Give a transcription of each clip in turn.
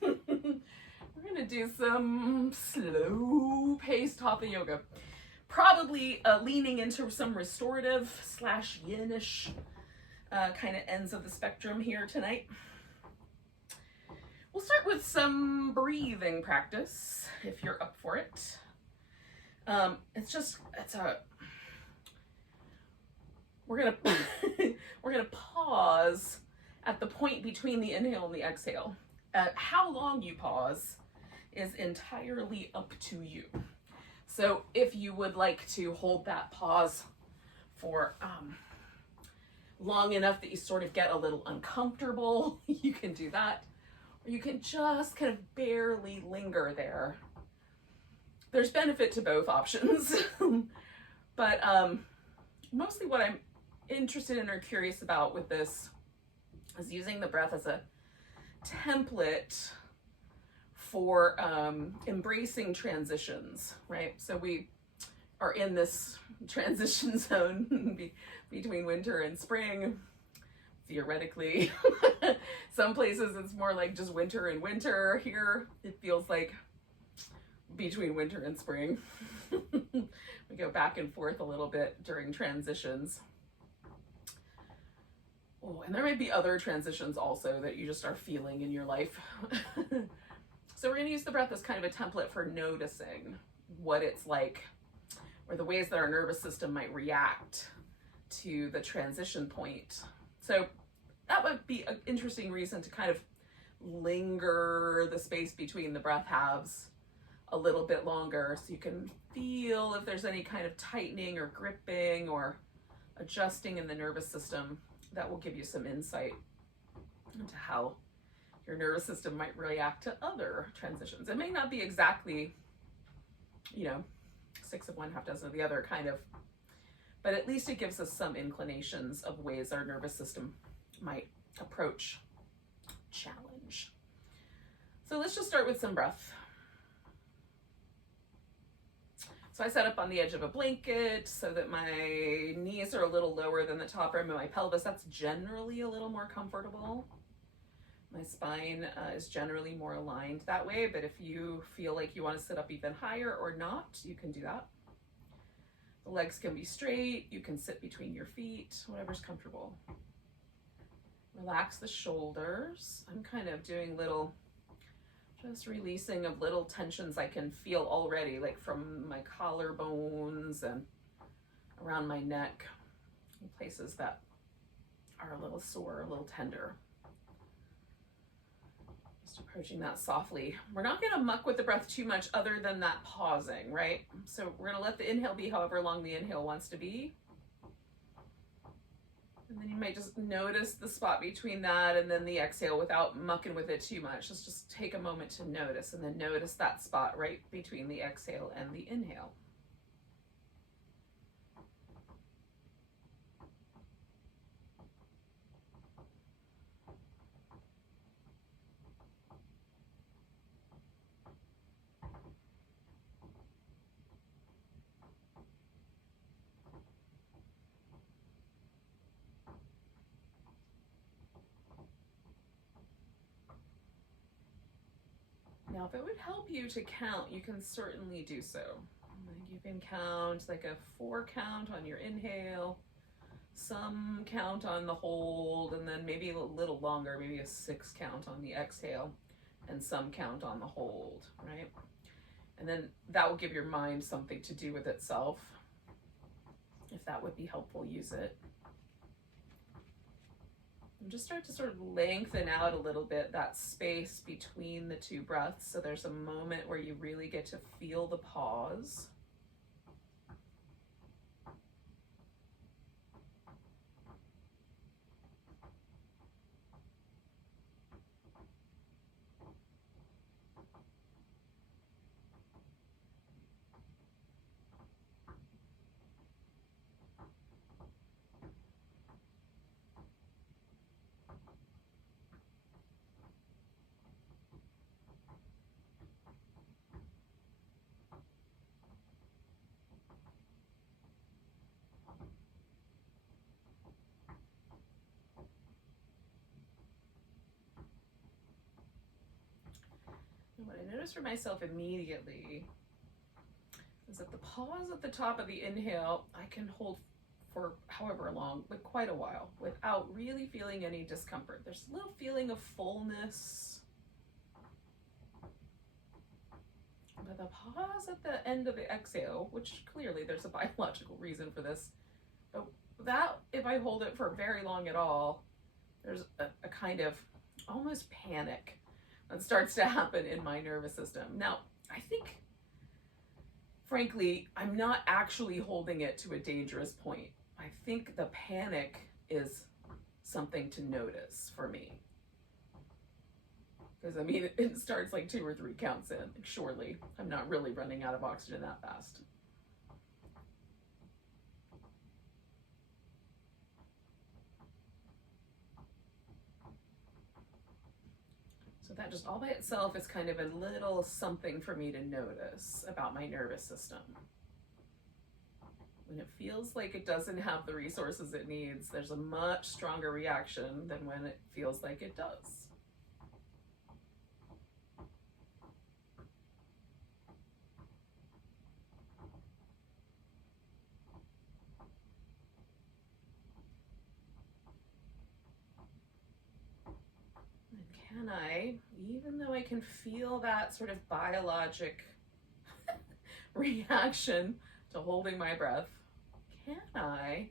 we're gonna do some slow-paced Hatha yoga. Probably leaning into some restorative / yin-ish kind of ends of the spectrum here tonight. We'll start with some breathing practice, if you're up for it. We're gonna pause at the point between the inhale and the exhale. How long you pause is entirely up to you. So if you would like to hold that pause for long enough that you sort of get a little uncomfortable, you can do that. Or you can just kind of barely linger there. There's benefit to both options. But mostly what I'm interested in or curious about with this is using the breath as a template for embracing transitions, right? So we are in this transition zone between winter and spring, theoretically. Some places it's more like just winter and winter. Here it feels like between winter and spring. We go back and forth a little bit during transitions. Oh, and there might be other transitions also that you just are feeling in your life. So we're going to use the breath as kind of a template for noticing what it's like, or the ways that our nervous system might react to the transition point. So that would be an interesting reason to kind of linger the space between the breath halves a little bit longer, so you can feel if there's any kind of tightening or gripping or adjusting in the nervous system. That will give you some insight into how your nervous system might react to other transitions. It may not be exactly, 6 of one, half dozen of the other kind of, but at least it gives us some inclinations of ways our nervous system might approach challenge. So let's just start with some breath. So I set up on the edge of a blanket so that my knees are a little lower than the top rim of my pelvis. That's generally a little more comfortable. My spine is generally more aligned that way, but if you feel like you want to sit up even higher or not, you can do that. The legs can be straight. You can sit between your feet, whatever's comfortable. Relax the shoulders. I'm kind of doing just releasing of little tensions I can feel already, like from my collarbones and around my neck, places that are a little sore, a little tender. Just approaching that softly. We're not going to muck with the breath too much other than that pausing, right? So we're going to let the inhale be however long the inhale wants to be. And then you might just notice the spot between that and then the exhale without mucking with it too much. Let's just take a moment to notice, and then notice that spot right between the exhale and the inhale. Now, if it would help you to count, you can certainly do so. You can count like a 4 count on your inhale, some count on the hold, and then maybe a little longer, maybe a 6 count on the exhale, and some count on the hold, right? And then that will give your mind something to do with itself. If that would be helpful, use it. And just start to sort of lengthen out a little bit that space between the two breaths. So there's a moment where you really get to feel the pause. And what I noticed for myself immediately is that the pause at the top of the inhale, I can hold for however long, but quite a while, without really feeling any discomfort. There's a little feeling of fullness. But the pause at the end of the exhale, which clearly there's a biological reason for this, but that, if I hold it for very long at all, there's a kind of almost panic that starts to happen in my nervous system. Now, I think, frankly, I'm not actually holding it to a dangerous point. I think the panic is something to notice for me. Because, I mean, it starts like 2 or 3 counts in. Like, surely I'm not really running out of oxygen that fast. So that just all by itself is kind of a little something for me to notice about my nervous system. When it feels like it doesn't have the resources it needs, there's a much stronger reaction than when it feels like it does. And can I, even though I can feel that sort of biologic reaction to holding my breath, can I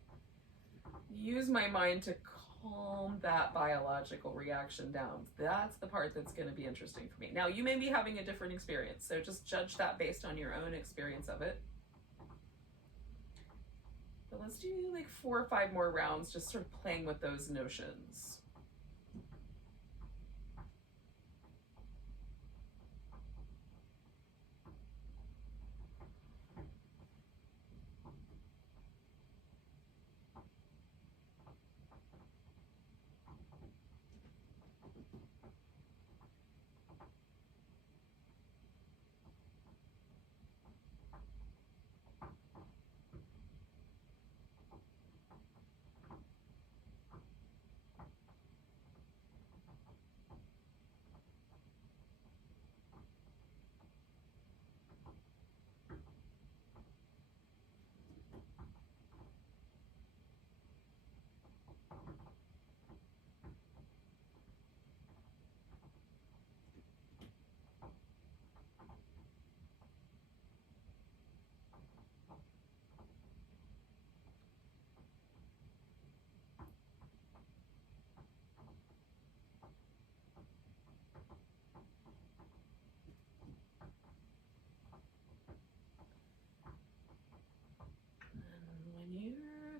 use my mind to calm that biological reaction down? That's the part that's going to be interesting for me. Now, you may be having a different experience, so just judge that based on your own experience of it. But let's do like 4 or 5 more rounds, just sort of playing with those notions.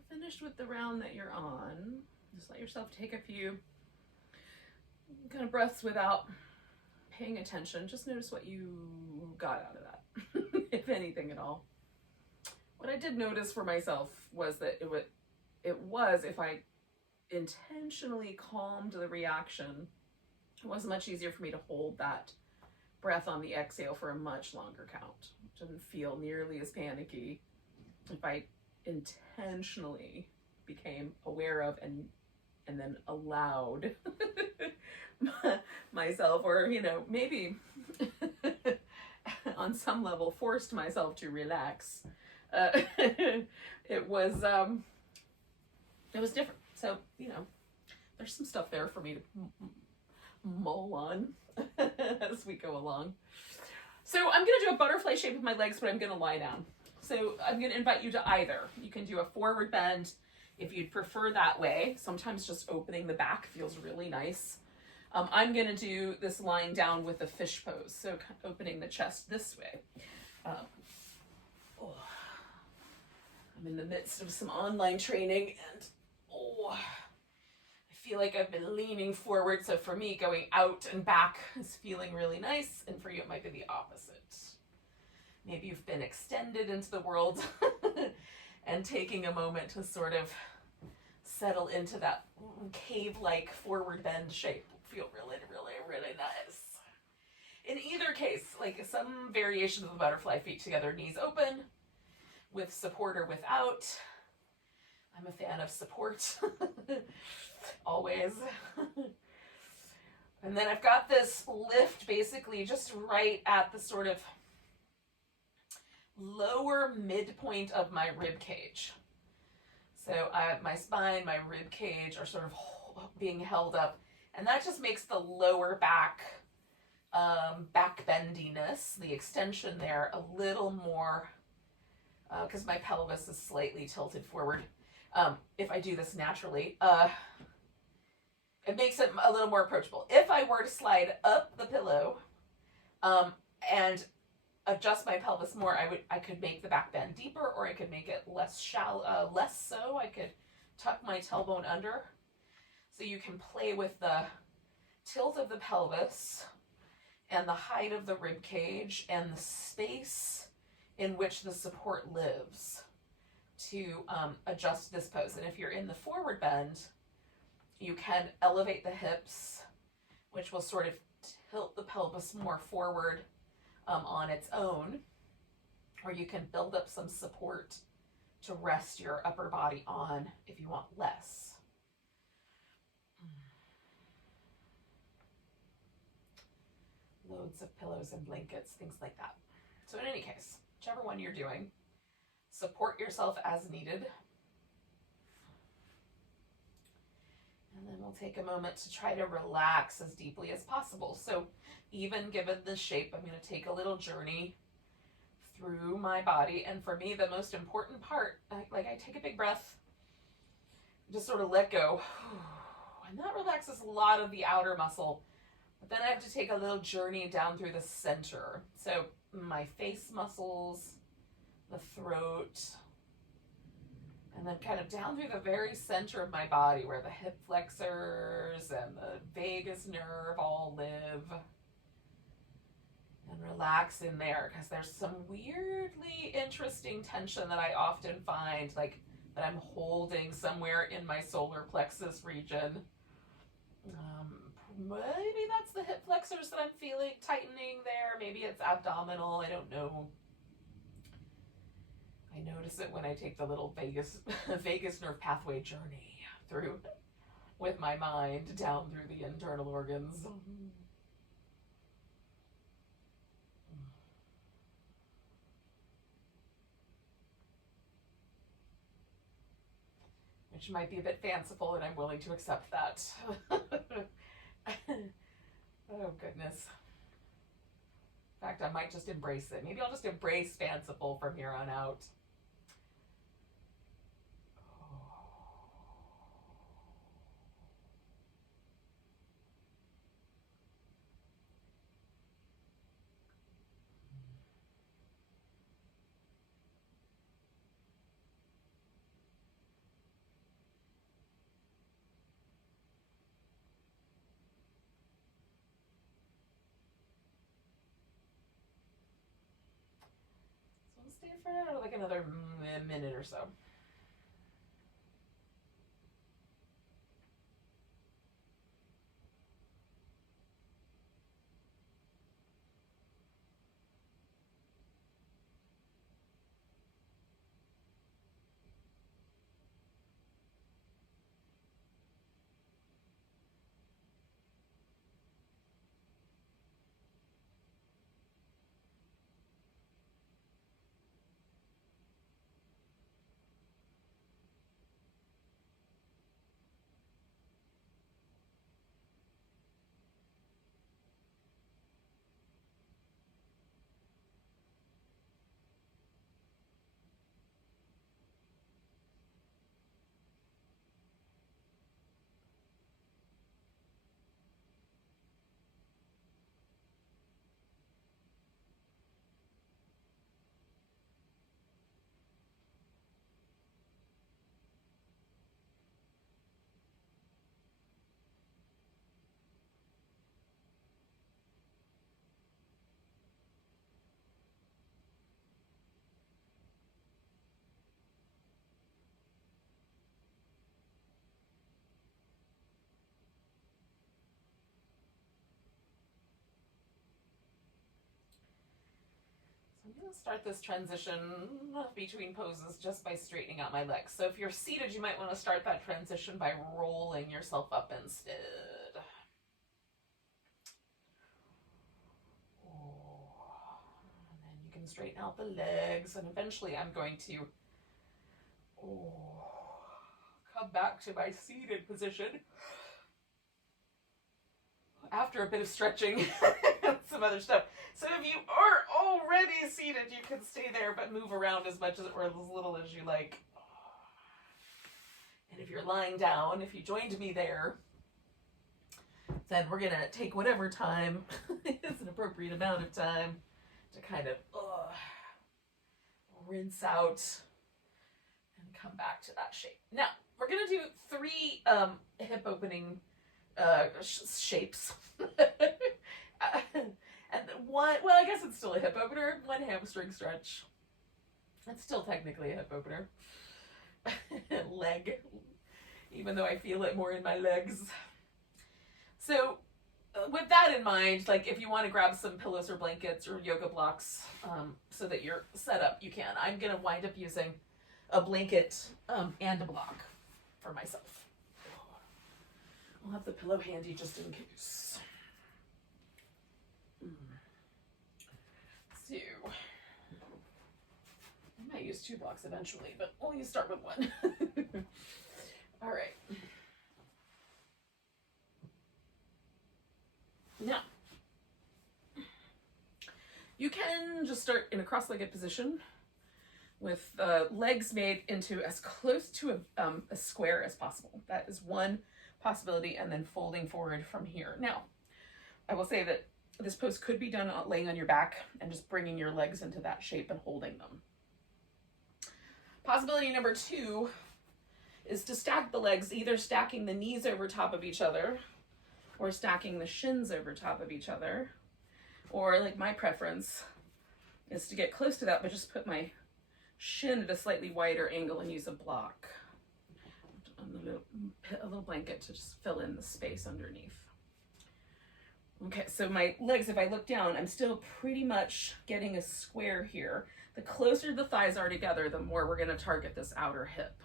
Finished with the round that you're on, just let yourself take a few kind of breaths without paying attention. Just notice what you got out of that, if anything at all. What I did notice for myself was that it was if I intentionally calmed the reaction, it was much easier for me to hold that breath on the exhale for a much longer count. It didn't feel nearly as panicky if I intentionally became aware of and then allowed myself, or maybe on some level forced myself to relax. It was different. So there's some stuff there for me to mull on as we go along. So I'm gonna do a butterfly shape with my legs, but I'm gonna lie down. So I'm going to invite you to either. You can do a forward bend if you'd prefer that way. Sometimes just opening the back feels really nice. I'm going to do this lying down with a fish pose, so opening the chest this way. I'm in the midst of some online training, and I feel like I've been leaning forward. So for me, going out and back is feeling really nice, and for you, it might be the opposite. Maybe you've been extended into the world and taking a moment to sort of settle into that cave-like forward bend shape. Feel really, really, really nice. In either case, like some variation of the butterfly, feet together, knees open, with support or without. I'm a fan of support, always. And then I've got this lift basically just right at the sort of lower midpoint of my rib cage. So my spine, my rib cage are sort of being held up, and that just makes the lower back back bendiness, the extension there, a little more, because my pelvis is slightly tilted forward. If I do this naturally, it makes it a little more approachable. If I were to slide up the pillow and adjust my pelvis more, I could make the back bend deeper, or I could make it less shallow, less so. I could tuck my tailbone under. So you can play with the tilt of the pelvis and the height of the rib cage and the space in which the support lives to adjust this pose. And if you're in the forward bend, you can elevate the hips, which will sort of tilt the pelvis more forward on its own, or you can build up some support to rest your upper body on if you want less. Loads of pillows and blankets, things like that. So in any case, whichever one you're doing, support yourself as needed. And then we'll take a moment to try to relax as deeply as possible. So even given this shape, I'm going to take a little journey through my body. And for me, the most important part, I take a big breath, just sort of let go. And that relaxes a lot of the outer muscle. But then I have to take a little journey down through the center. So my face muscles, the throat, and then kind of down through the very center of my body where the hip flexors and the vagus nerve all live. And relax in there, because there's some weirdly interesting tension that I often find, like that I'm holding somewhere in my solar plexus region. Maybe that's the hip flexors that I'm feeling tightening there. Maybe it's abdominal. I don't know. I notice it when I take the little vagus nerve pathway journey through with my mind down through the internal organs. Which might be a bit fanciful, and I'm willing to accept that. Oh, goodness. In fact, I might just embrace it. Maybe I'll just embrace fanciful from here on out. Stay for like another minute or so. I'm going to start this transition between poses just by straightening out my legs. So if you're seated, you might want to start that transition by rolling yourself up instead. and straighten out the legs. And eventually I'm going to come back to my seated position after a bit of stretching and some other stuff. So if you are already seated, you can stay there, but move around as much as or as little as you like. And if you're lying down, if you joined me there, then we're gonna take whatever time is an appropriate amount of time to kind of rinse out and come back to that shape. Now, we're gonna do 3 hip opening shapes. And one, well, I guess it's still a hip opener. 1 hamstring stretch. It's still technically a hip opener. Leg, even though I feel it more in my legs. So with that in mind, like if you want to grab some pillows or blankets or yoga blocks so that you're set up, you can. I'm going to wind up using a blanket and a block for myself. I'll have the pillow handy just in case. So, I might use 2 blocks eventually, but we'll start with 1. All right. Now, you can just start in a cross-legged position with legs made into as close to a square as possible. That is one possibility, and then folding forward from here. Now, I will say that this pose could be done laying on your back and just bringing your legs into that shape and holding them. Possibility number 2 is to stack the legs, either stacking the knees over top of each other or stacking the shins over top of each other. Or like my preference is to get close to that, but just put my shin at a slightly wider angle and use a block. A little blanket to just fill in the space underneath. Okay, so my legs, if I look down, I'm still pretty much getting a square here. The closer the thighs are together, the more we're going to target this outer hip.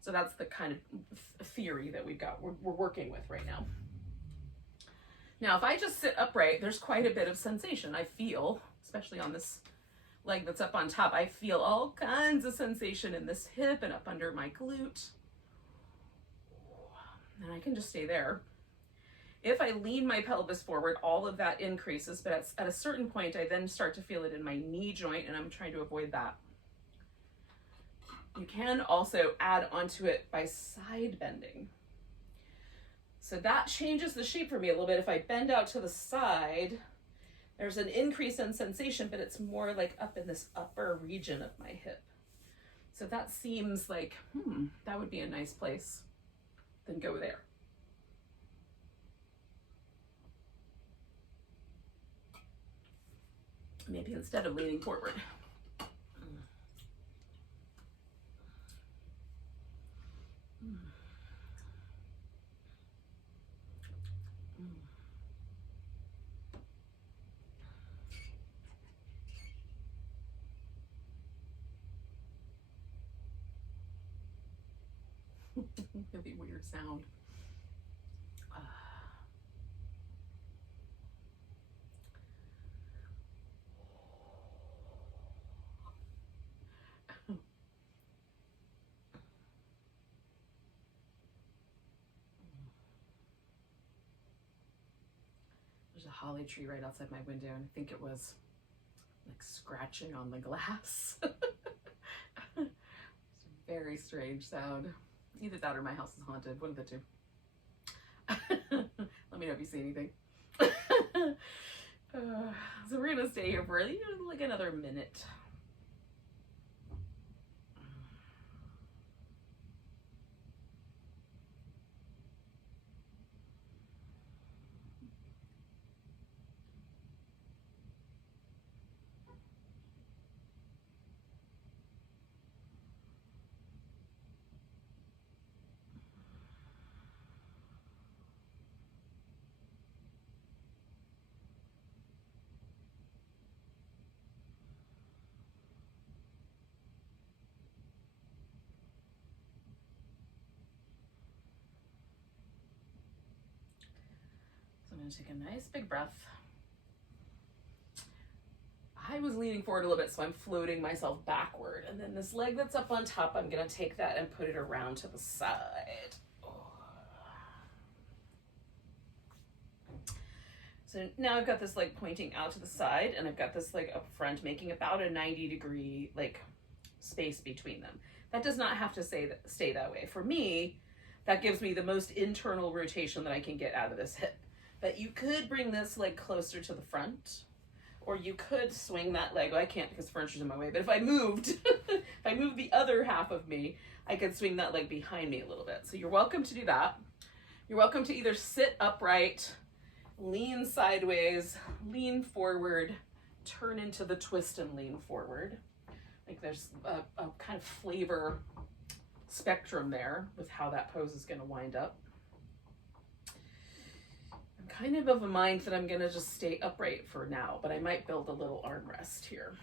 So that's the kind of theory that we're working with right now. Now, if I just sit upright, there's quite a bit of sensation. I feel, especially on this leg that's up on top, I feel all kinds of sensation in this hip and up under my glute. And I can just stay there. If I lean my pelvis forward, all of that increases, but at a certain point, I then start to feel it in my knee joint, and I'm trying to avoid that. You can also add onto it by side bending. So that changes the shape for me a little bit. If I bend out to the side, there's an increase in sensation, but it's more like up in this upper region of my hip. So that seems like, that would be a nice place. Then go there. Maybe instead of leaning forward. Really weird sound. There's a holly tree right outside my window, and I think it was like scratching on the glass. It's a very strange sound. Either that or my house is haunted, one of the 2. Let me know if you see anything. So we're gonna stay here for like another minute. I'm going to take a nice big breath. I I was leaning forward a little bit, so I'm floating myself backward. And then this leg that's up on top, I'm gonna take that and put it around to the side. So now I've got this leg pointing out to the side, and I've got this leg up front, making about a 90-degree like space between them. That does not have to stay that way. For me, that gives me the most internal rotation that I can get out of this hip. But you could bring this leg closer to the front, or you could swing that leg. Well, I can't because furniture's in my way, but if I moved, if I moved the other half of me, I could swing that leg behind me a little bit. So you're welcome to do that. You're welcome to either sit upright, lean sideways, lean forward, turn into the twist and lean forward. Like there's a kind of flavor spectrum there with how that pose is going to wind up. I'm kind of a mind that I'm going to just stay upright for now, but I might build a little armrest here.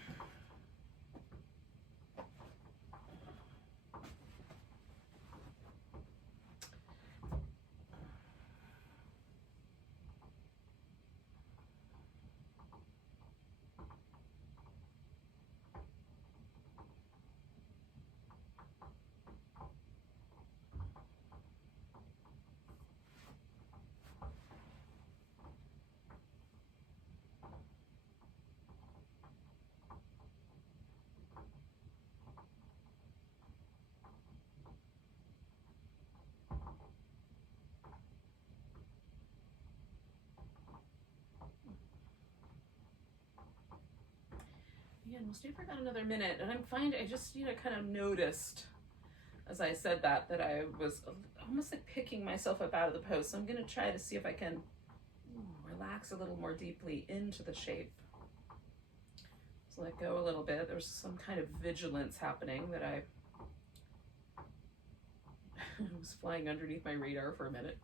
Again, we'll stay for about another minute, and I just, kind of noticed as I said that I was almost like picking myself up out of the pose. So I'm going to try to see if I can relax a little more deeply into the shape. So let go a little bit. There's some kind of vigilance happening that I was flying underneath my radar for a minute.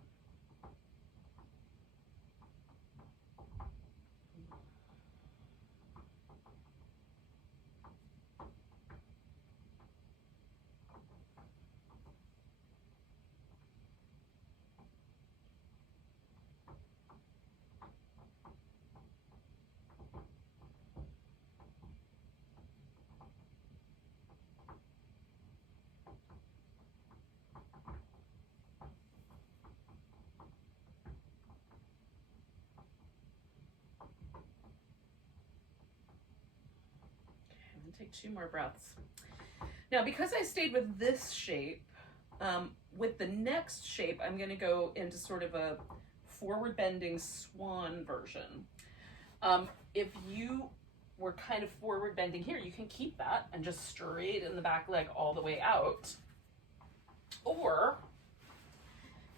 Take 2 more breaths. Now, because I stayed with this shape, with the next shape, I'm going to go into sort of a forward bending swan version. If you were kind of forward bending here, you can keep that and just straighten the back leg all the way out. Or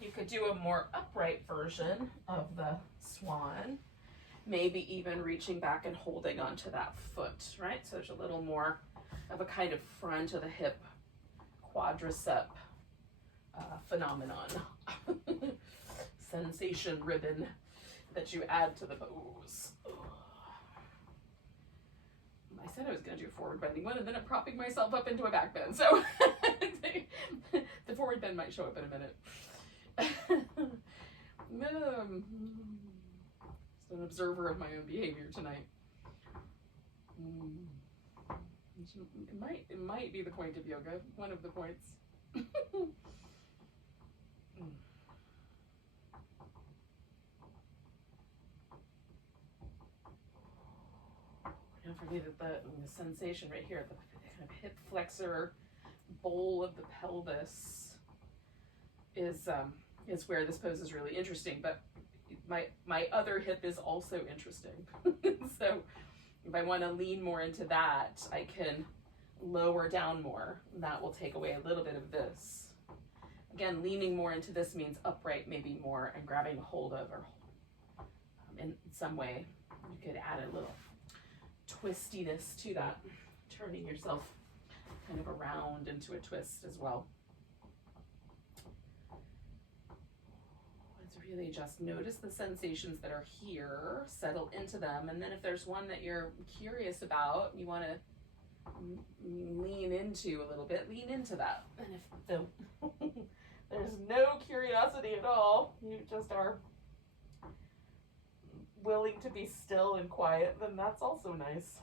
you could do a more upright version of the swan, maybe even reaching back and holding onto that foot, right? So there's a little more of a kind of front of the hip quadricep phenomenon. Sensation ribbon that you add to the pose. I said I was going to do a forward bending one, and then I'm propping myself up into a back bend. So the forward bend might show up in a minute. An observer of my own behavior tonight. It might be the point of yoga, one of the points. Don't forget that the sensation right here, the kind of hip flexor bowl of the pelvis is where this pose is really interesting, but my other hip is also interesting. So if I want to lean more into that, I can lower down more, and that will take away a little bit of this. Again, leaning more into this means upright maybe more and grabbing a hold of, or in some way you could add a little twistiness to that, turning yourself kind of around into a twist as well. Really just notice the sensations that are here, settle into them, and then if there's one that you're curious about, you want to lean into a little bit, lean into that. And if there's no curiosity at all, you just are willing to be still and quiet, then that's also nice.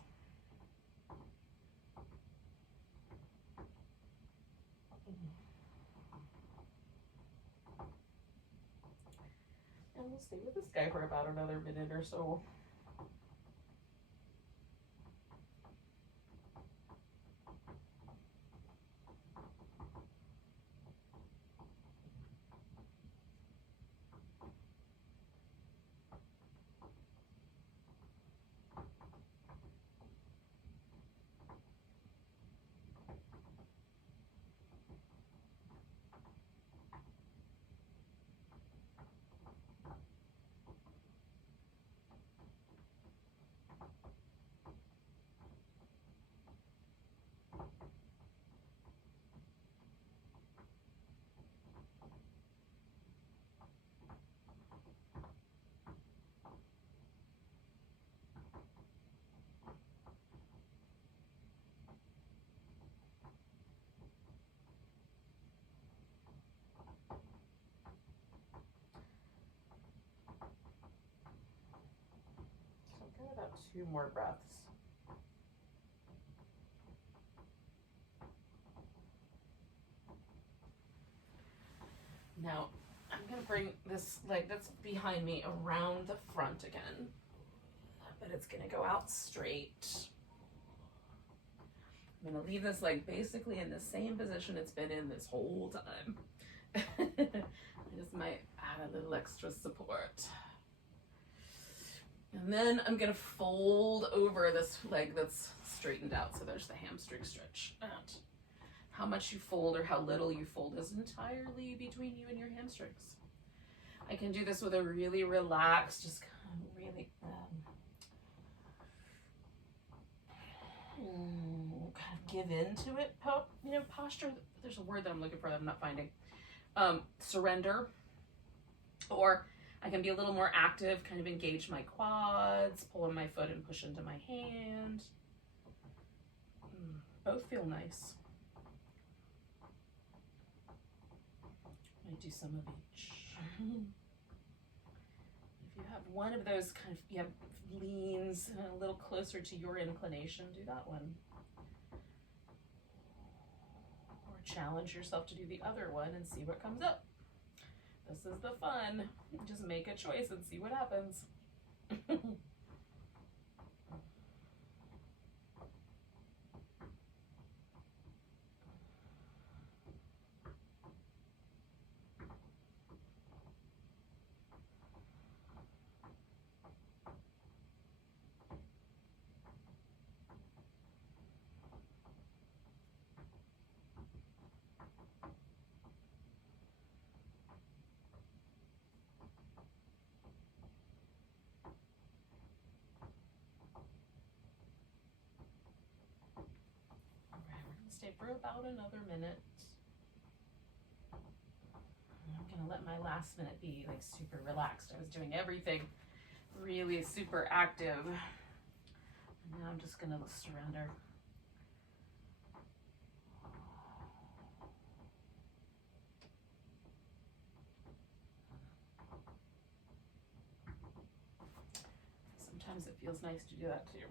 we'll stay with this guy for about another minute or so. About 2 more breaths. Now, I'm going to bring this leg that's behind me around the front again, but it's going to go out straight. I'm going to leave this leg basically in the same position it's been in this whole time. I just might add a little extra support. And then I'm going to fold over this leg that's straightened out. So there's the hamstring stretch. And how much you fold or how little you fold is entirely between you and your hamstrings. I can do this with a really relaxed, just kind of really kind of give into it, posture. There's a word that I'm looking for that I'm not finding. Surrender. Or I can be a little more active, kind of engage my quads, pull in my foot and push into my hand. Both feel nice. I do some of each. If you have one of those kind of leans a little closer to your inclination, do that one. Or challenge yourself to do the other one and see what comes up. This is the fun. Just make a choice and see what happens. Stay for about another minute. I'm gonna let my last minute be like super relaxed. I was doing everything really super active. And now I'm just gonna surrender. Sometimes it feels nice to do that too.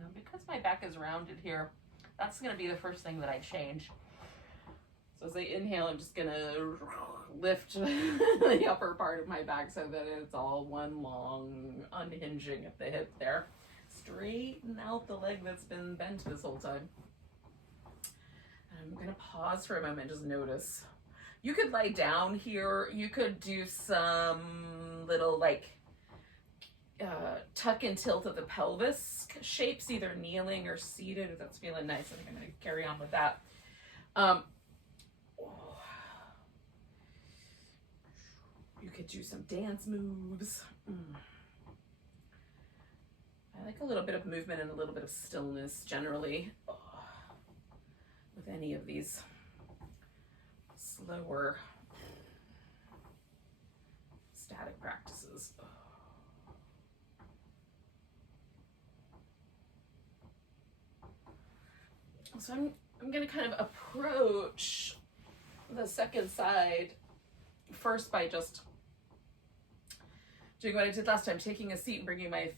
Now, because my back is rounded here, that's going to be the first thing that I change. So as I inhale, I'm just going to lift the upper part of my back so that it's all one long unhinging at the hip there. Straighten out the leg that's been bent this whole time. And I'm going to pause for a moment, just notice. You could lie down here. You could do some little tuck and tilt of the pelvis shapes, either kneeling or seated, if that's feeling nice. I think I'm going to carry on with that. You could do some dance moves. I like a little bit of movement and a little bit of stillness generally. With with any of these slower static practices. So I'm going to kind of approach the second side first by just doing what I did last time, taking a seat and bringing my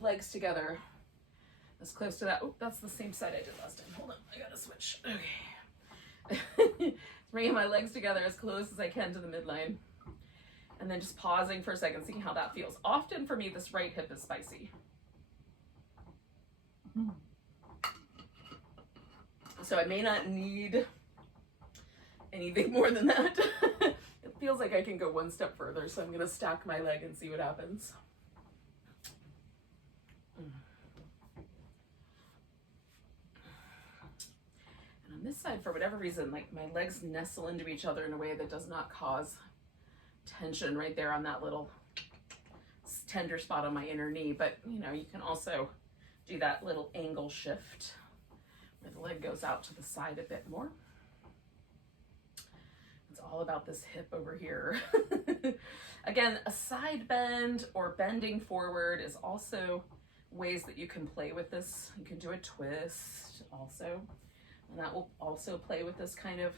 legs together as close to that. Oh, that's the same side I did last time. Hold on, I gotta switch. Okay. Bringing my legs together as close as I can to the midline. And then just pausing for a second, seeing how that feels. Often for me, this right hip is spicy. So I may not need anything more than that. It feels like I can go one step further, so I'm gonna stack my leg and see what happens. And on this side, for whatever reason, like my legs nestle into each other in a way that does not cause tension right there on that little tender spot on my inner knee. But you know, you can also do that little angle shift where the leg goes out to the side a bit more. It's all about this hip over here. Again, a side bend or bending forward is also ways that you can play with this. You can do a twist also, and that will also play with this kind of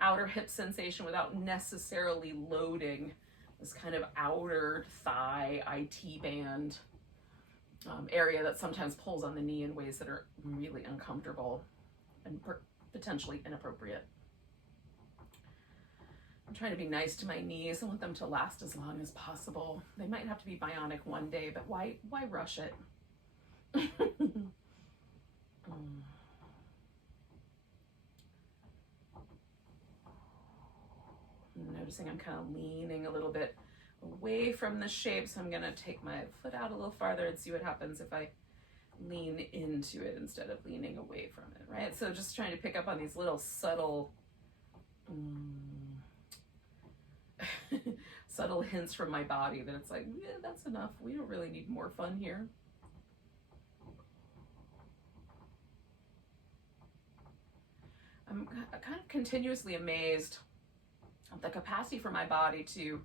outer hip sensation without necessarily loading this kind of outer thigh IT band area that sometimes pulls on the knee in ways that are really uncomfortable and potentially inappropriate. I'm trying to be nice to my knees. I want them to last as long as possible. They might have to be bionic one day, but why rush it? I'm noticing I'm kind of leaning a little bit away from the shape, so I'm gonna take my foot out a little farther and see what happens if I lean into it instead of leaning away from it, right? So just trying to pick up on these little subtle subtle hints from my body that it's like, yeah, that's enough. We don't really need more fun here. I'm kind of continuously amazed at the capacity for my body to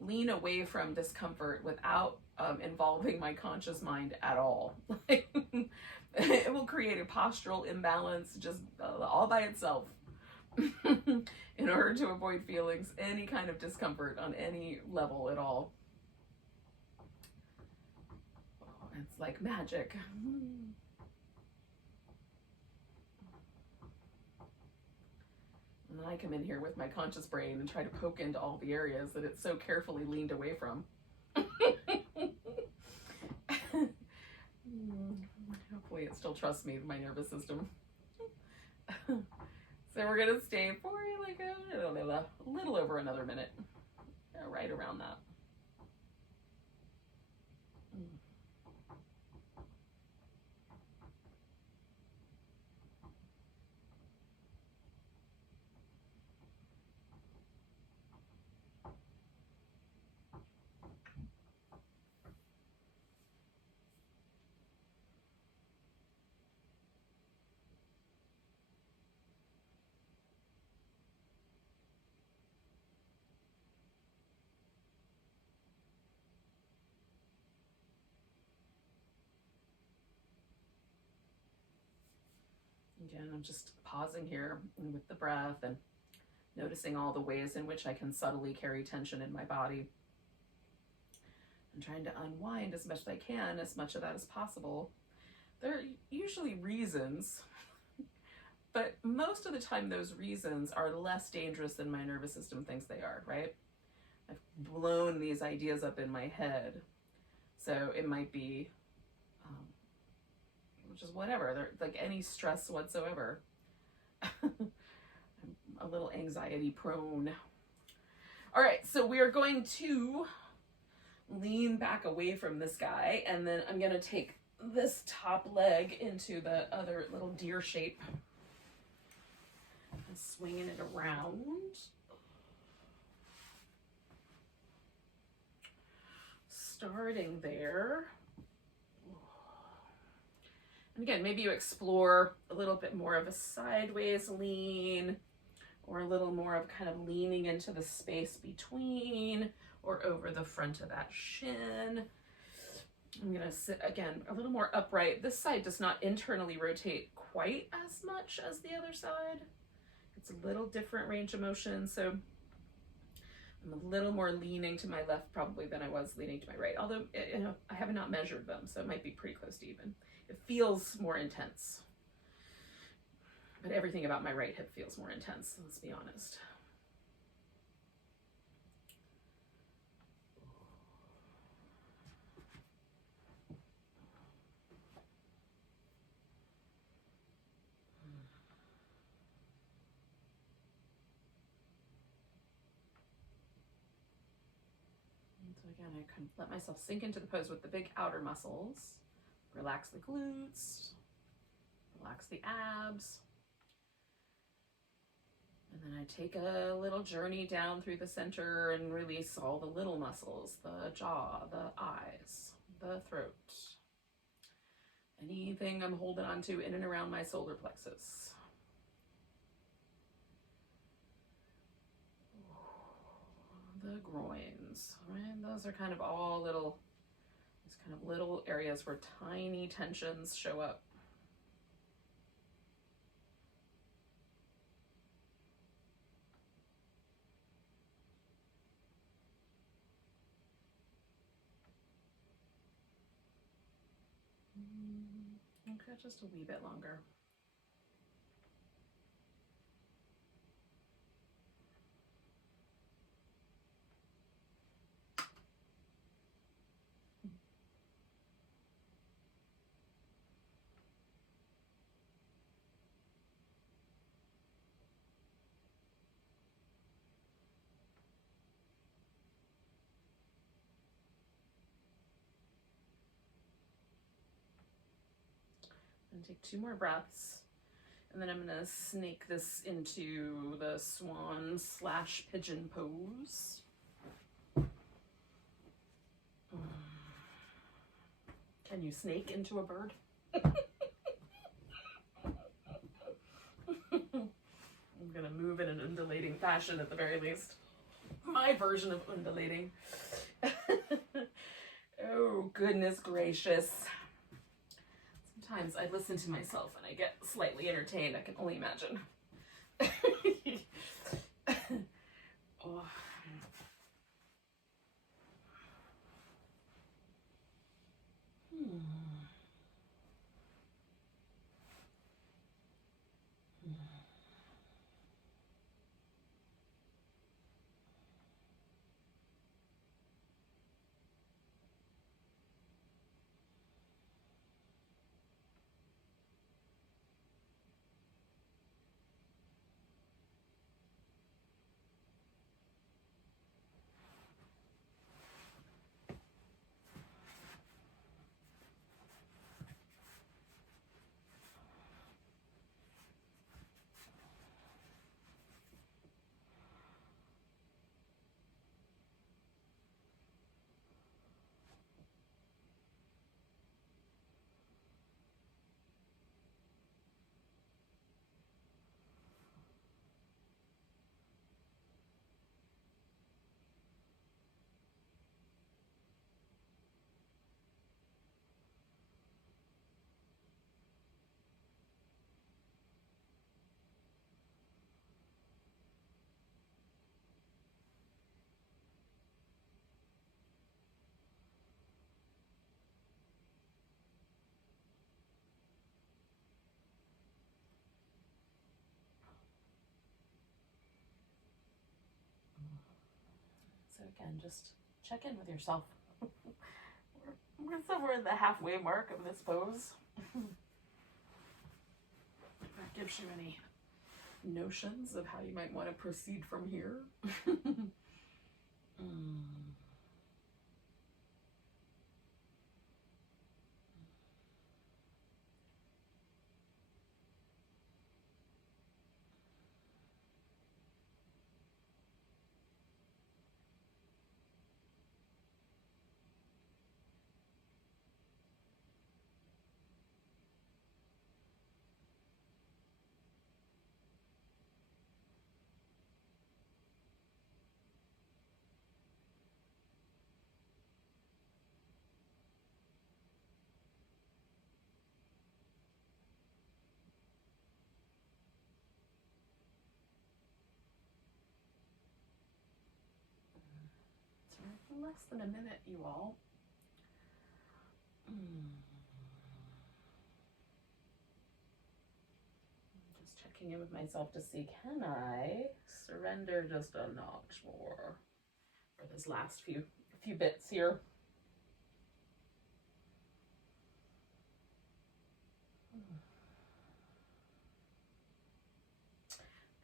lean away from discomfort without involving my conscious mind at all. It will create a postural imbalance just all by itself in order to avoid feelings any kind of discomfort on any level at all. It's like magic. And then I come in here with my conscious brain and try to poke into all the areas that it's so carefully leaned away from. Hopefully it still trusts me, my nervous system. So we're gonna stay for like a little over another minute. Right around that. Again, I'm just pausing here with the breath and noticing all the ways in which I can subtly carry tension in my body. I'm trying to unwind as much as I can, as much of that as possible. There are usually reasons, but most of the time those reasons are less dangerous than my nervous system thinks they are, right? I've blown these ideas up in my head. So it might be just whatever, they're like any stress whatsoever. I'm a little anxiety prone. All right, so we are going to lean back away from this guy, and then I'm gonna take this top leg into the other little deer shape and swinging it around. Starting there. And again, maybe you explore a little bit more of a sideways lean, or a little more of kind of leaning into the space between or over the front of that shin. I'm gonna sit again a little more upright. This side does not internally rotate quite as much as the other side. It's a little different range of motion, so I'm a little more leaning to my left probably than I was leaning to my right, although you know, I have not measured them, so it might be pretty close to even. It feels more intense, but everything about my right hip feels more intense, let's be honest. So again, I can let myself sink into the pose with the big outer muscles. Relax the glutes, relax the abs. And then I take a little journey down through the center and release all the little muscles, the jaw, the eyes, the throat. Anything I'm holding on to in and around my solar plexus. The groins, right? Those are kind of all little, these kind of little areas where tiny tensions show up. Okay, just a wee bit longer. And take 2 more breaths, and then I'm gonna snake this into the swan / pigeon pose. Can you snake into a bird? I'm gonna move in an undulating fashion at the very least. My version of undulating. Oh, goodness gracious. Sometimes I listen to myself and I get slightly entertained. I can only imagine. Oh. So again, just check in with yourself. We're in the halfway mark of this pose. If that gives you any notions of how you might want to proceed from here. less than a minute, you all. Just checking in with myself to see, can I surrender just a notch more for this last few bits here?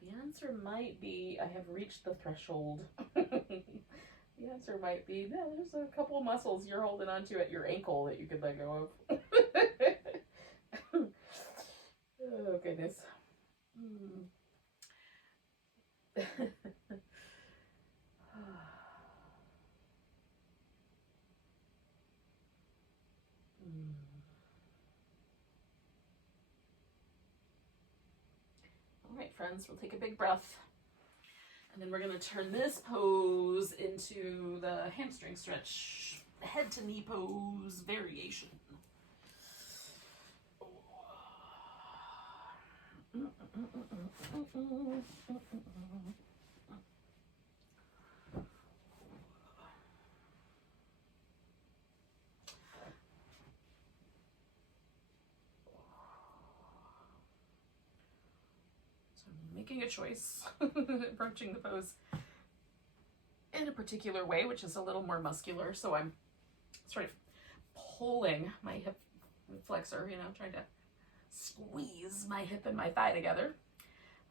The answer might be I have reached the threshold. The answer might be, no, there's a couple of muscles you're holding onto at your ankle that you could let go of. Oh, goodness. All right, friends, we'll take a big breath. And then we're going to turn this pose into the hamstring stretch, head to knee pose variation. Making a choice, approaching the pose in a particular way, which is a little more muscular. So I'm sort of pulling my hip flexor, you know, trying to squeeze my hip and my thigh together.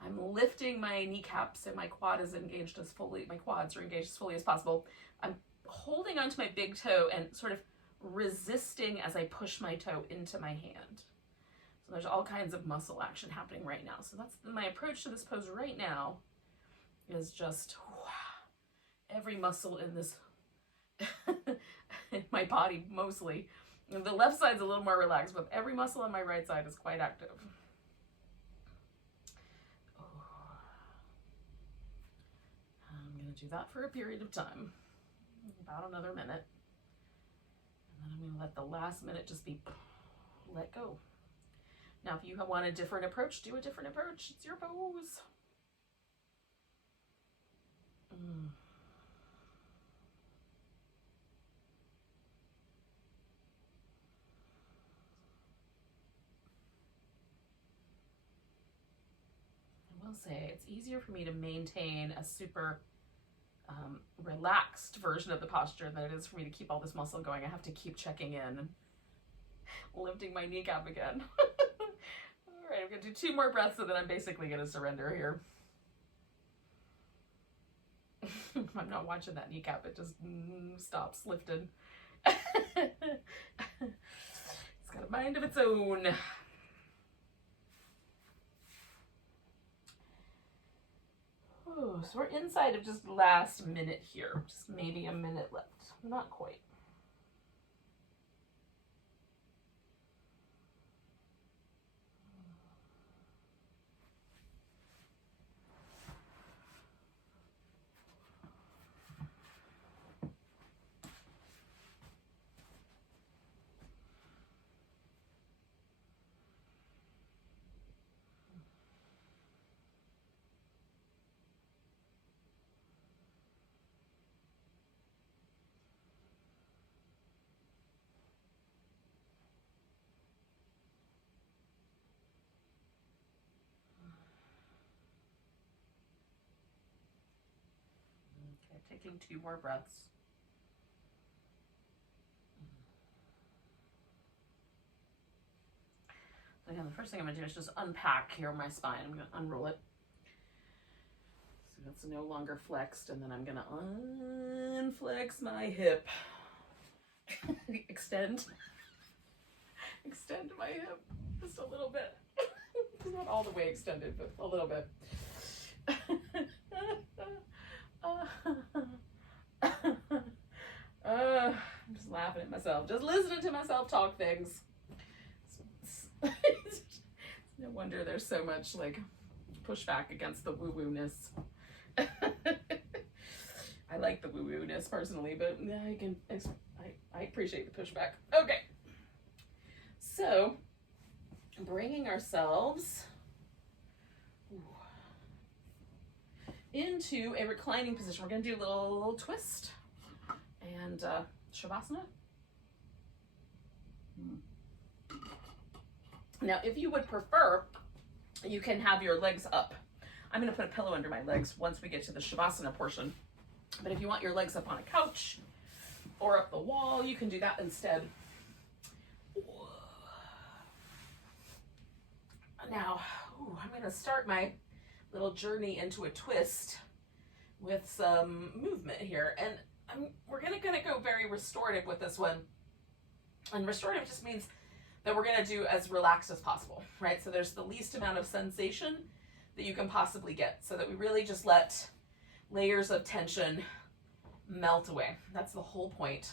I'm lifting my kneecaps and my quad is engaged as fully, my quads are engaged as fully as possible. I'm holding onto my big toe and sort of resisting as I push my toe into my hand. So there's all kinds of muscle action happening right now. So that's my approach to this pose right now, is just every muscle in this, in my body mostly. And the left side's a little more relaxed, but every muscle on my right side is quite active. I'm going to do that for a period of time, about another minute. And then I'm going to let the last minute just be let go. Now, if you want a different approach, do a different approach. It's your pose. I will say it's easier for me to maintain a super relaxed version of the posture than it is for me to keep all this muscle going. I have to keep checking in and lifting my kneecap again. All right, I'm going to do 2 more breaths and then I'm basically going to surrender here. I'm not watching that kneecap. It just stops lifting. It's got a mind of its own. Ooh, so we're inside of just the last minute here. Just maybe a minute left. Not quite. Taking 2 more breaths. Again, the first thing I'm going to do is just unpack here my spine. I'm going to unroll it. So that's no longer flexed, and then I'm going to unflex my hip. Extend my hip just a little bit. It's not all the way extended, but a little bit. I'm just laughing at myself, just listening to myself talk things. It's no wonder there's so much like pushback against the woo-woo-ness. I like the woo-woo-ness personally, but I appreciate the pushback. Okay, so bringing ourselves into a reclining position. We're going to do a little twist And Shavasana. Now, if you would prefer, you can have your legs up. I'm going to put a pillow under my legs once we get to the Shavasana portion. But if you want your legs up on a couch or up the wall, you can do that instead. Now, I'm going to start my little journey into a twist with some movement here. And we're going to go very restorative with this one. And restorative just means that we're going to do as relaxed as possible, right? So there's the least amount of sensation that you can possibly get, so that we really just let layers of tension melt away. That's the whole point.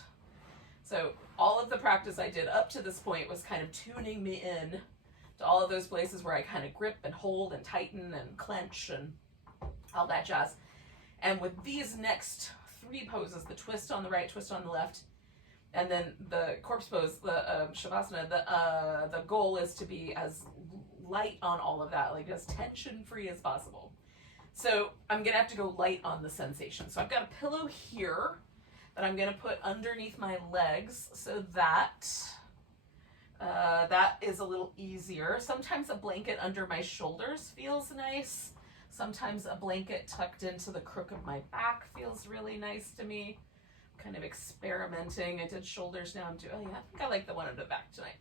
So all of the practice I did up to this point was kind of tuning me in to all of those places where I kind of grip and hold and tighten and clench and all that jazz. And with these next 3 poses, the twist on the right, twist on the left, and then the corpse pose, the Shavasana, the goal is to be as light on all of that, like as tension free as possible. So I'm gonna have to go light on the sensation. So I've got a pillow here that I'm gonna put underneath my legs so that that is a little easier. Sometimes a blanket under my shoulders feels nice. Sometimes a blanket tucked into the crook of my back feels really nice to me. Kind of experimenting. I did shoulders, now I'm doing, oh yeah, I think I like the one under the back tonight.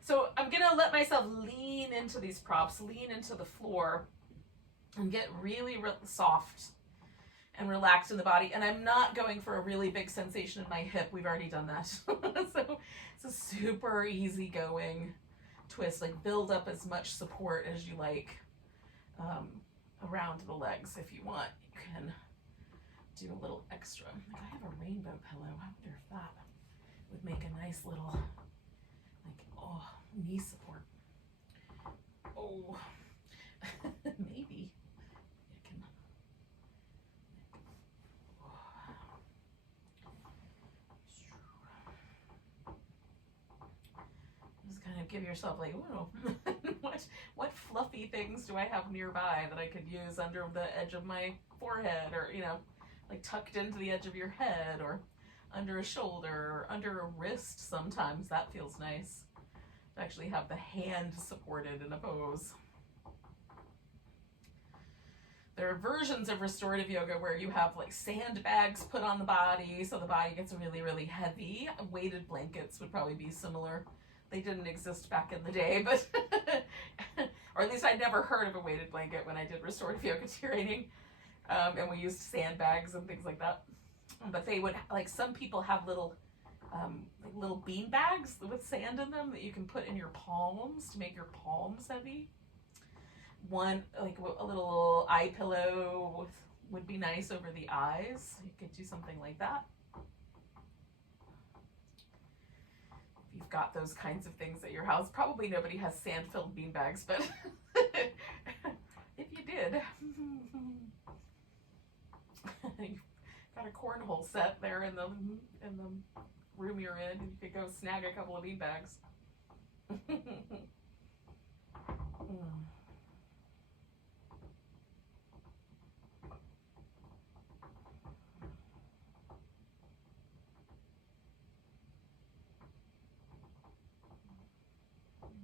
So I'm gonna let myself lean into these props, lean into the floor, and get really soft and relaxed in the body. And I'm not going for a really big sensation in my hip. We've already done that. So it's a super easy going twist. Like build up as much support as you like around the legs. If you want, you can do a little extra. Like I have a rainbow pillow. I wonder if that would make a nice little, like, knee support. Oh, maybe it can. Just kind of give yourself like, whoa, what fluffy things do I have nearby that I could use under the edge of my forehead, or like tucked into the edge of your head, or under a shoulder, or under a wrist. Sometimes that feels nice to actually have the hand supported in a pose. There are versions of restorative yoga where you have like sandbags put on the body, so the body gets really, really heavy. Weighted blankets would probably be similar. They didn't exist back in the day, but or at least I'd never heard of a weighted blanket when I did restorative yoga training. And we used sandbags and things like that. But they would, like, some people have little little bean bags with sand in them that you can put in your palms to make your palms heavy. One, like a little eye pillow would be nice over the eyes. You could do something like that. If you've got those kinds of things at your house, probably nobody has sand-filled bean bags, but if you did, you've got a cornhole set there in the room you're in, and you could go snag a couple of bean bags.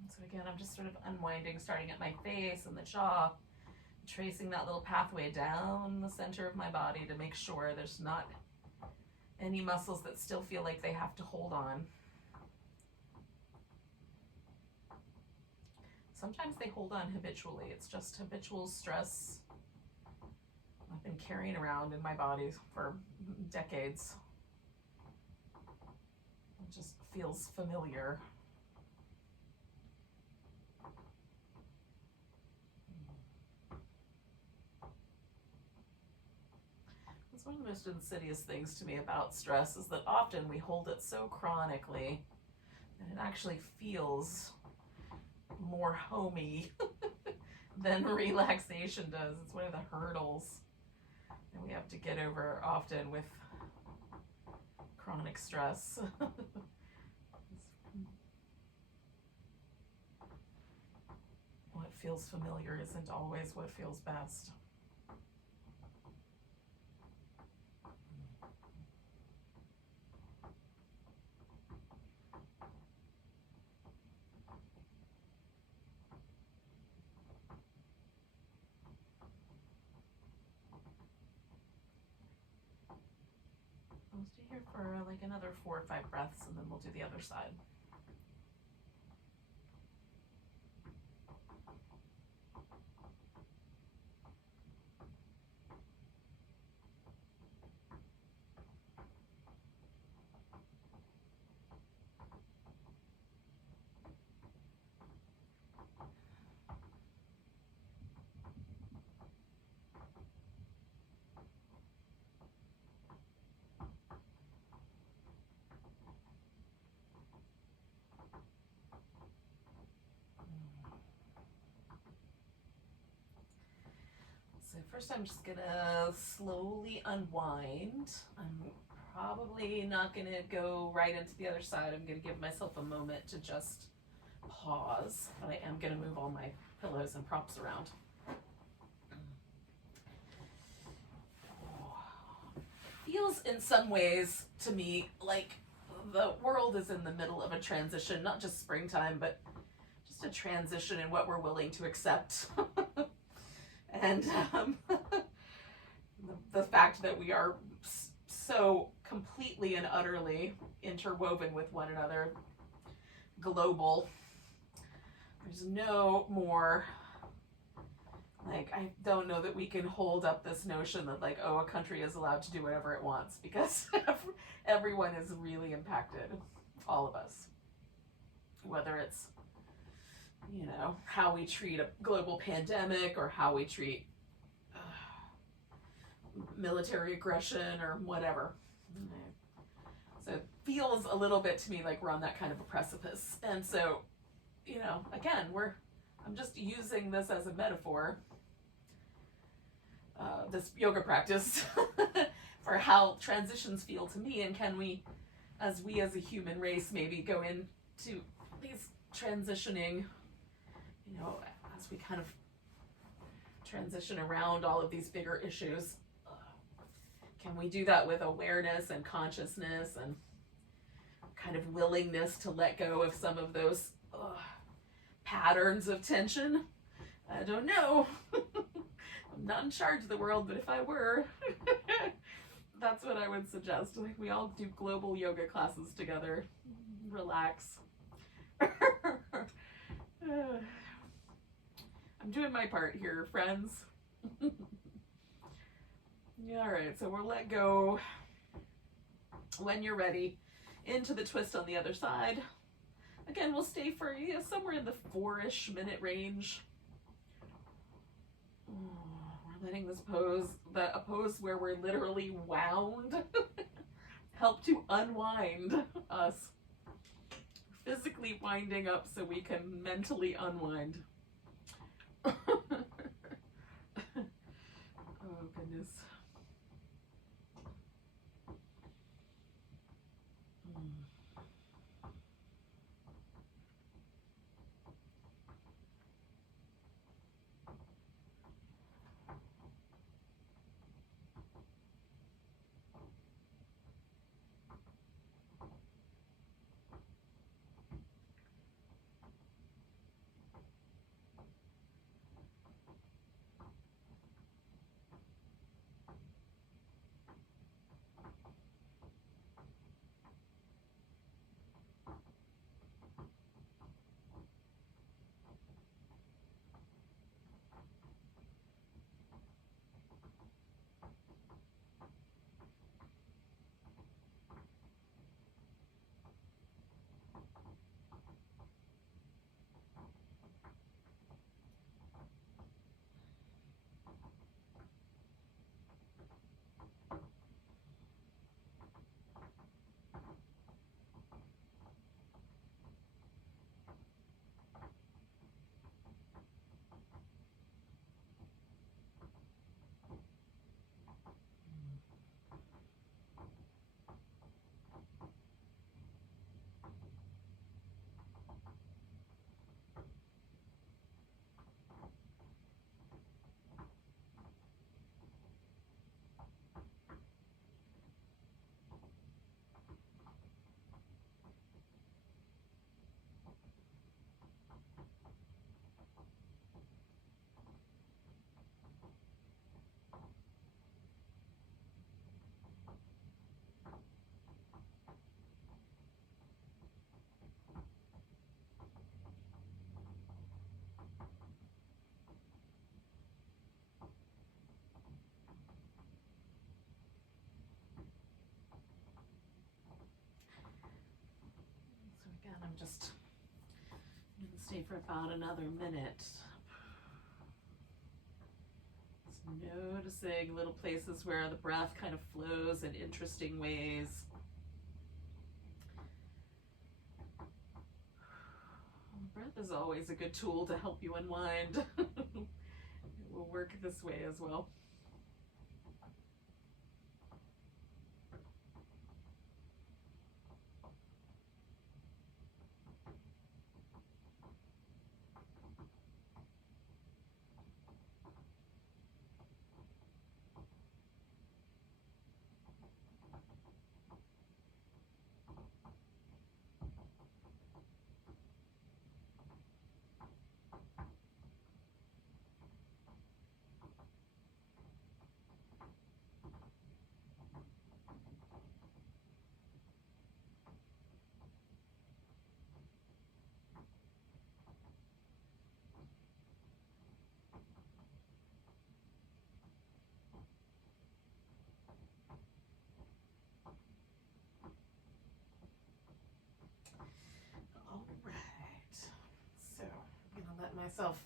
So again, I'm just sort of unwinding, starting at my face and the jaw, tracing that little pathway down the center of my body to make sure there's not any muscles that still feel like they have to hold on. Sometimes they hold on habitually. It's just habitual stress I've been carrying around in my body for decades. It just feels familiar. It's one of the most insidious things to me about stress is that often we hold it so chronically and it actually feels more homey than relaxation does. It's one of the hurdles that we have to get over often with chronic stress. What feels familiar isn't always what feels best. I'll stay here for like another 4 or 5 breaths, and then we'll do the other side. So first I'm just gonna slowly unwind. I'm probably not gonna go right into the other side. I'm gonna give myself a moment to just pause, but I am gonna move all my pillows and props around. Feels in some ways to me like the world is in the middle of a transition, not just springtime, but just a transition in what we're willing to accept. And the fact that we are so completely and utterly interwoven with one another, global. There's no more, like, I don't know that we can hold up this notion that, like, oh, a country is allowed to do whatever it wants, because everyone is really impacted, all of us. Whether it's, you know, how we treat a global pandemic or how we treat military aggression or whatever. So it feels a little bit to me like we're on that kind of a precipice. And so, you know, again, I'm just using this as a metaphor, this yoga practice, for how transitions feel to me, and can we as a human race maybe go into these transitioning, you know, as we kind of transition around all of these bigger issues, can we do that with awareness and consciousness and kind of willingness to let go of some of those patterns of tension? I don't know. I'm not in charge of the world, but if I were, that's what I would suggest. Like, we all do global yoga classes together. Relax. I'm doing my part here, friends. Yeah, all right, so we'll let go when you're ready into the twist on the other side. Again, we'll stay for somewhere in the 4-ish minute range. We're letting this pose, a pose where we're literally wound, help to unwind us. Physically winding up so we can mentally unwind. Oh, goodness. just stay for about another minute. Just noticing little places where the breath kind of flows in interesting ways. Breath is always a good tool to help you unwind. It will work this way as well. Let myself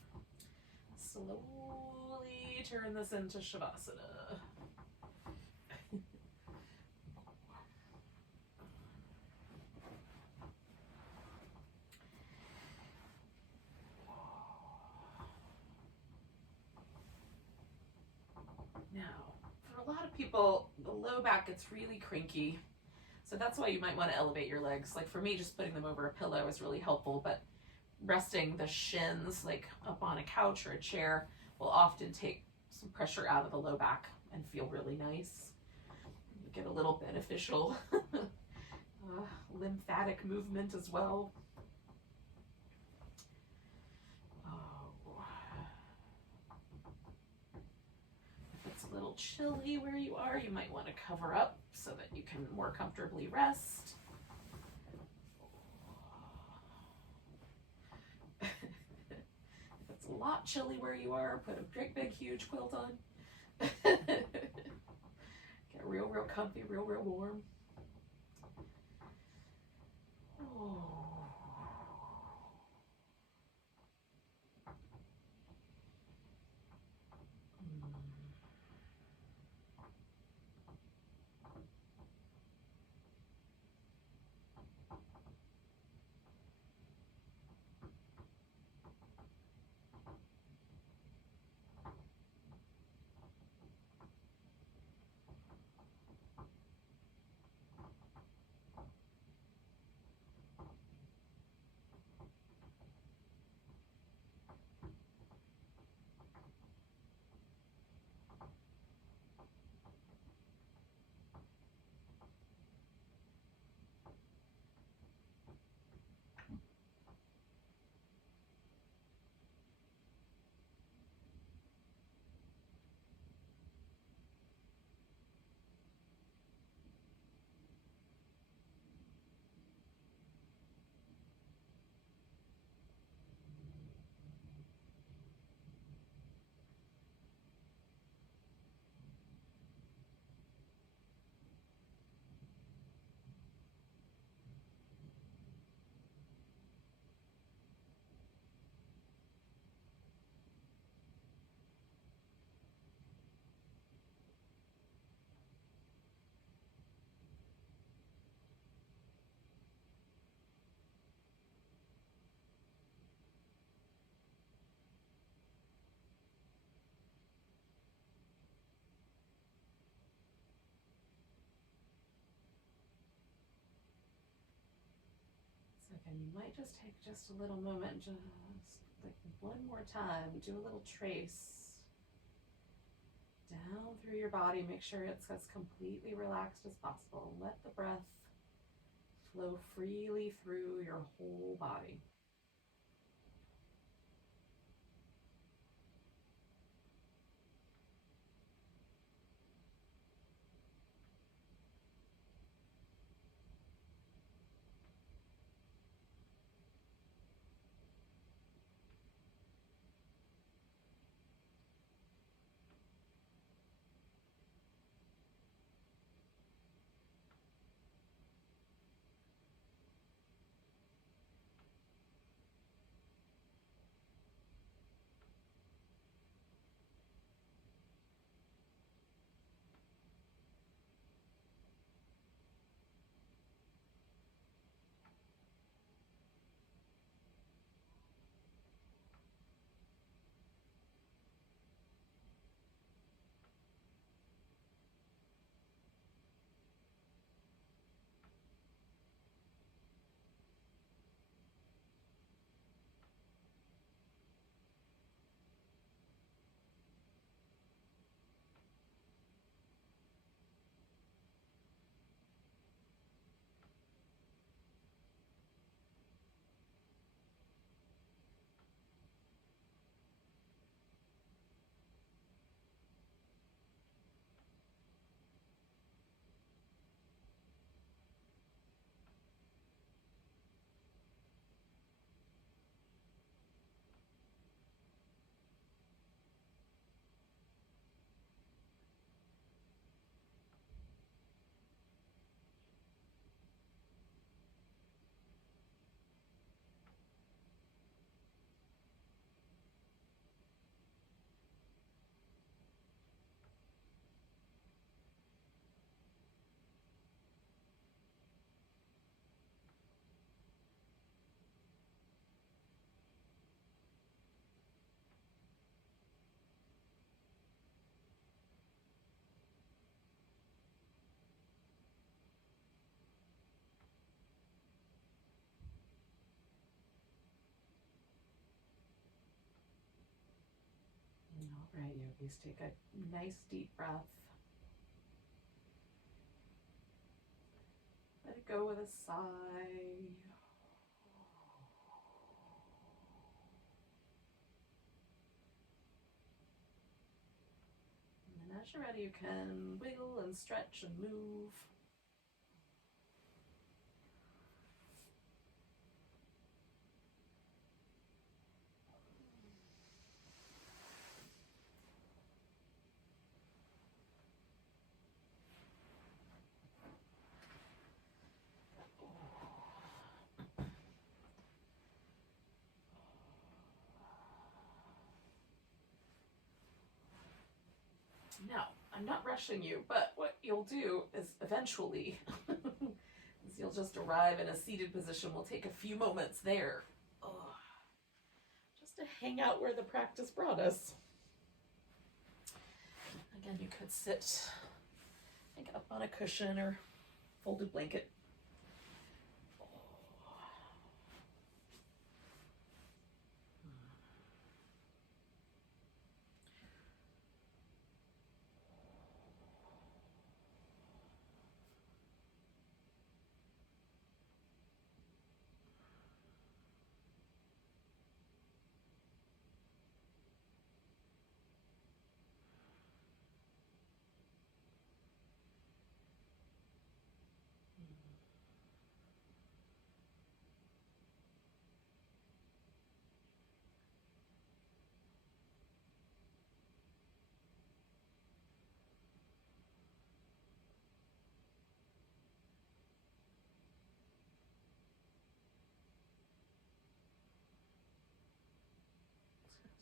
slowly turn this into Shavasana. Now, for a lot of people, the low back gets really cranky. So that's why you might want to elevate your legs. Like for me, just putting them over a pillow is really helpful, but resting the shins like up on a couch or a chair will often take some pressure out of the low back and feel really nice. You get a little beneficial lymphatic movement as well. If it's a little chilly where you are, you might want to cover up so that you can more comfortably rest. A lot chilly where you are, put a great big huge quilt on. Get real comfy, real warm. Oh. And you might just take just a little moment, just like one more time, do a little trace down through your body. Make sure it's as completely relaxed as possible. Let the breath flow freely through your whole body. All right, yogis, take a nice deep breath. Let it go with a sigh. And then as you're ready, you can wiggle and stretch and move. Now, I'm not rushing you, but what you'll do is eventually, is you'll just arrive in a seated position. We'll take a few moments there, just to hang out where the practice brought us. Again, you could sit, like up on a cushion or folded blanket.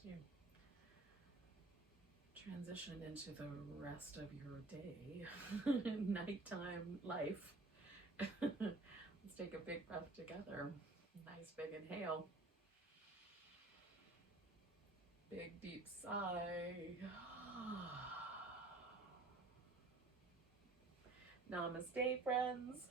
You transition into the rest of your day, nighttime life. Let's take a big breath together. Nice big inhale. Big deep sigh. Namaste, friends.